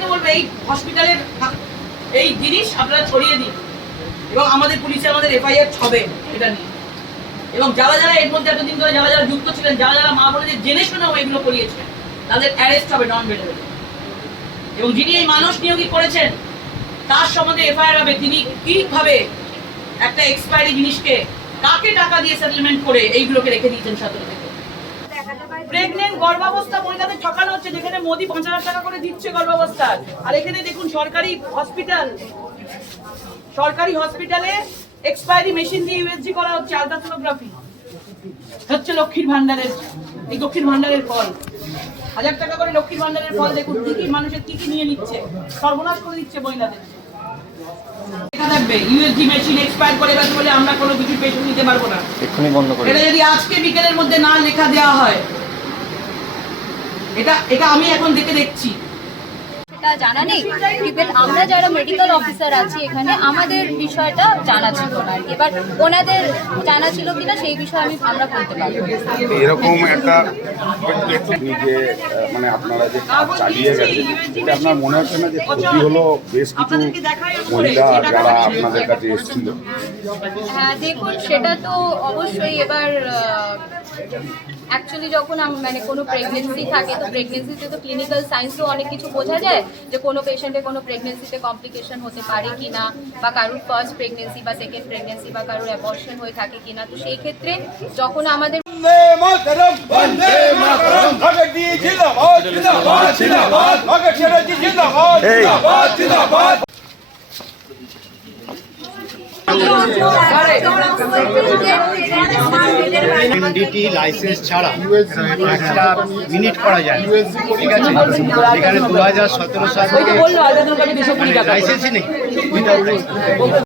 সবাইকে বলব, এই হসপিটালের এই জিনিস আপনারা ছড়িয়ে দিন এবং আমাদের পুলিশে আমাদের এফআইআর হবে এটা নিয়ে। এবং যারা যারা এর মধ্যে এতদিন ধরে যারা যারা যুক্ত ছিলেন, যারা যারা মা বোনদের জেনে শুনেও এগুলো করিয়েছেন, তাদের অ্যারেস্ট হবে নন বেলেবেল এবং যিনি এই মানুষ নিয়োগী করেছেন, তার সম্বন্ধে এফআইআর হবে, তিনি কীভাবে একটা এক্সপায়ারি জিনিসকে, কাকে টাকা দিয়ে সেটেলমেন্ট করে এইগুলোকে রেখে দিয়েছেন সতেরো থেকে? প্রেগনেন্ট গর্ভাবস্থা মহিলাদের ঠকানো হচ্ছে যেখানে মোদি পাঁচ হাজার টাকা করে দিচ্ছে গর্ভাবস্থার আর এখানে দেখুন সরকারি হসপিটাল সরকারি হসপিটালে এক্সপায়ারি মেশিন দিয়ে ইউএসজি করা হচ্ছে আলট্রাসোনোগ্রাফি হচ্ছে লক্ষ্মীর ভান্ডারের এই লক্ষ্মীর ভান্ডারের ফল। হাজার টাকা করে লক্ষ্মীর ভান্ডারের ফল দেখুন কি কি মানুষের কি কি নিয়ে নিচ্ছে। সর্বনাশ করে দিচ্ছে মহিলাদের। থাকবে ইউএসজি মেশিন এক্সপায়ার করে গেছে বলে আমরা কোনো কিছু পেশেন্ট নিতে পারব না। এক্ষুনি বন্ধ করে এটা যদি আজকে বিকেলের মধ্যে না লেখা দেওয়া হয় এটা এটা আমি এখন দেখে দেখছি। সেটা জানা নেই। ইভেন আমরা যারা মেডিকেল অফিসার আছি এখানে আমাদের বিষয়টা জানা ছিল না এবার ওনাদের জানা ছিল কিনা সেই বিষয়ে আমি আমরা বলতে পারব। না। এরকম একটা মানে আপনারা যে চালিয়ে গেছেন এটা আপনার মনে হচ্ছে না যে ক্ষতি হলো বেশ কিছু মহিলা যারা আপনাদের কাছে এসেছিল? হ্যাঁ দেখুন সেটা তো অবশ্যই এবার অ্যাকচুয়ালি যখন মানে কোনো প্রেগনেন্সি থাকে তো প্রেগনেন্সিতে তো ক্লিনিক্যাল সায়েন্সও অনেক কিছু বোঝা যায় যে কোনো পেশেন্টে কোনো প্রেগনেন্সিতে কমপ্লিকেশন হতে পারে কি না বা কারোর ফার্স্ট প্রেগনেন্সি বা সেকেন্ড প্রেগনেন্সি বা কারোর অ্যাবর্শন হয়ে থাকে কি না তো সেই ক্ষেত্রে যখন আমাদের এনডিটি লাইসেন্স ছাড়া একটা মিনিট করা যায় ঠিক আছে? এখানে দু হাজার সতেরো সাল থেকে লাইসেন্সই নেই।